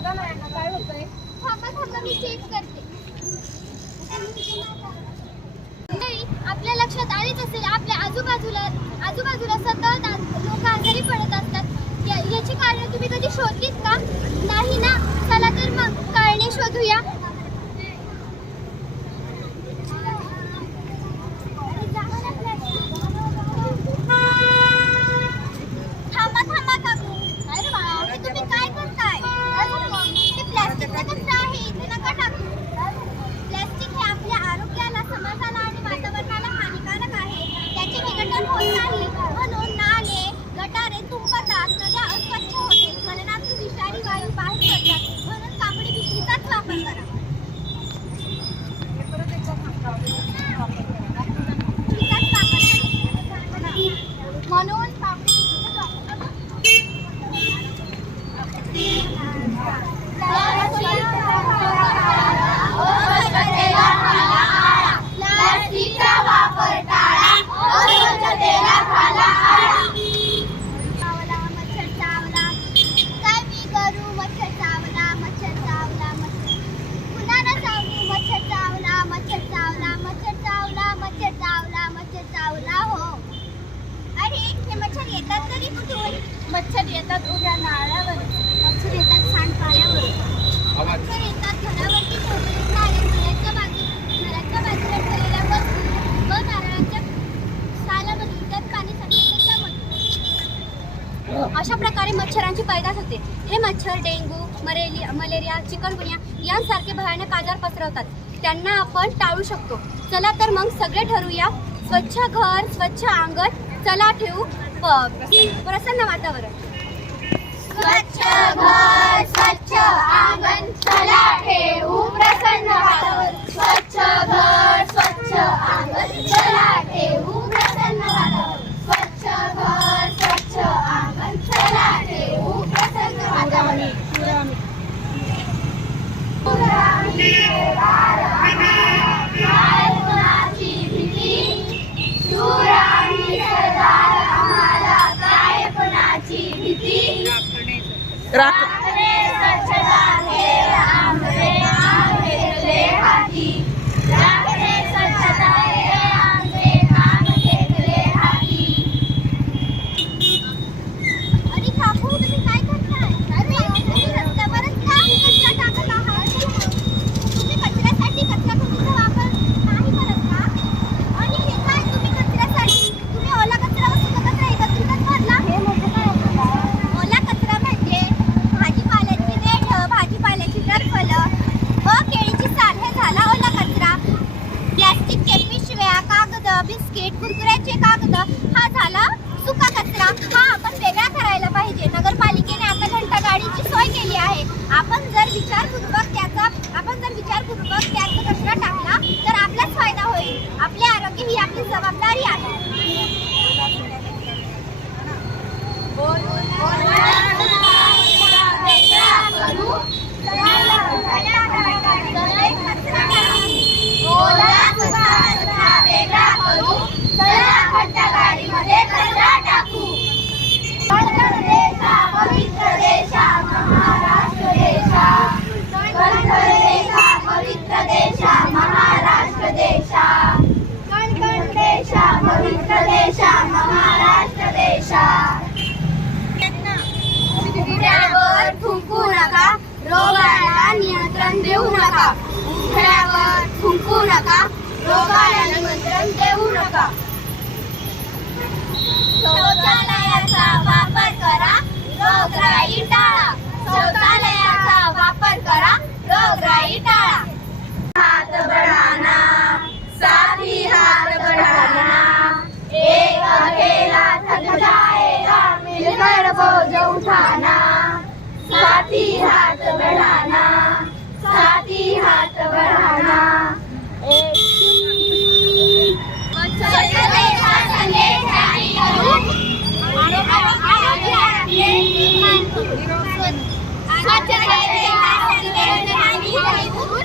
बघा ना यांना काय होतंय. थांबा मी चेक करते. नाही, आपल्या लक्षात आलेच असेल आपल्या आजूबाजूला सतत लोक आजारी पडत असतात. याची कारणे तुम्ही कधी शोधलीत का? नाही ना. चला तर मग कारणे शोधूया. थांबा काकू. अरे बाळा, हे तुम्ही काय करताय? ते प्लास्टिकचा कचरा आहे, ते नका टाकू. प्लास्टिक हे आपल्या आरोग्याला, समाजाला आणि वातावरणाला हानिकारक आहे. त्याचे विघटन होत नाही, म्हणून नाले गटारे तुंबतात, नद्या अस्वच्छ होते, मलनातून विषारी वायू बाहेर पडतात. म्हणून कापडी पिशवीचाच वापर करा. म्हणून कापडी प्लास्टिकचा वापर टाळा, अस्वच्छतेला घाला आळा. मच्छर चावला, काय मी करू? मच्छर चावला, पुन्हा न चावू. मच्छर चावला हो. अरे हे मच्छर येतात तरी कुठून? मच्छर येतात उभ्या नाळ्यावर, मच्छर येतात सांडपाण्यावर, मच्छर येतात घरावरती ठेवलेल्या नाळ्या, घराच्या बाजूला ठेवलेल्या वस्तू व नारळाच्या सालामधून त्यात पाणी साठवून त्यामध्ये. अशा प्रकारे मच्छरांची पैदास होते. हे मच्छर डेंग्यू, मलेरिया, चिकनगुनिया यांसारखे भयानक आजार पसरवतात. त्यांना आपण टाळू शकतो. चला तर मग सगळे ठरवूया. स्वच्छ घर, स्वच्छ अंगण, चला ठेवू प्रसन्न वातावरण. स्वच्छ घर, स्वच्छ अंगण, चला ठेवू प्रसन्न वातावरण. स्वच्छ घर, स्वच्छ अंगण, चला ठेवू प्रसन्न वातावरण. स्वच्छ घर, स्वच्छ अंगण, चला ठेवू प्रसन्न वातावरण. बिस्किट, कुरकुऱ्याचे कागद हा झाला सुका कचरा. हा आपण वेगळा करायला पाहिजे. नगरपालिकेने आता घंटा गाडीची सोय केली आहे. आपण जर विचारपूर्वक त्याचा कचरा टाकला तर आपलाच फायदा होईल. आपले आरोग्य ही आपली जबाबदारी आहे. थुंकू नका, रोगाला नियंत्रण देऊ नका. उघड्यावर थुंकू नका, रोगाला नियंत्रण देऊ नका. शौचालयाचा वापर करा, रोगराई टाळा. शौचालयाचा वापर करा, रोगराई टाळा. हात बढ़ाना, साथी हाथ बढ़ाना, एक अकेला थक जाएगा, मिलकर बोझ उठाना. साथी हाथ बढ़ाना, साथी हाथ बढ़ाना. स्वच्छतेचा संदेश जारी करू, आरोग्य आपले निर्माण करू. स्वच्छतेचा संदेश जारी करू.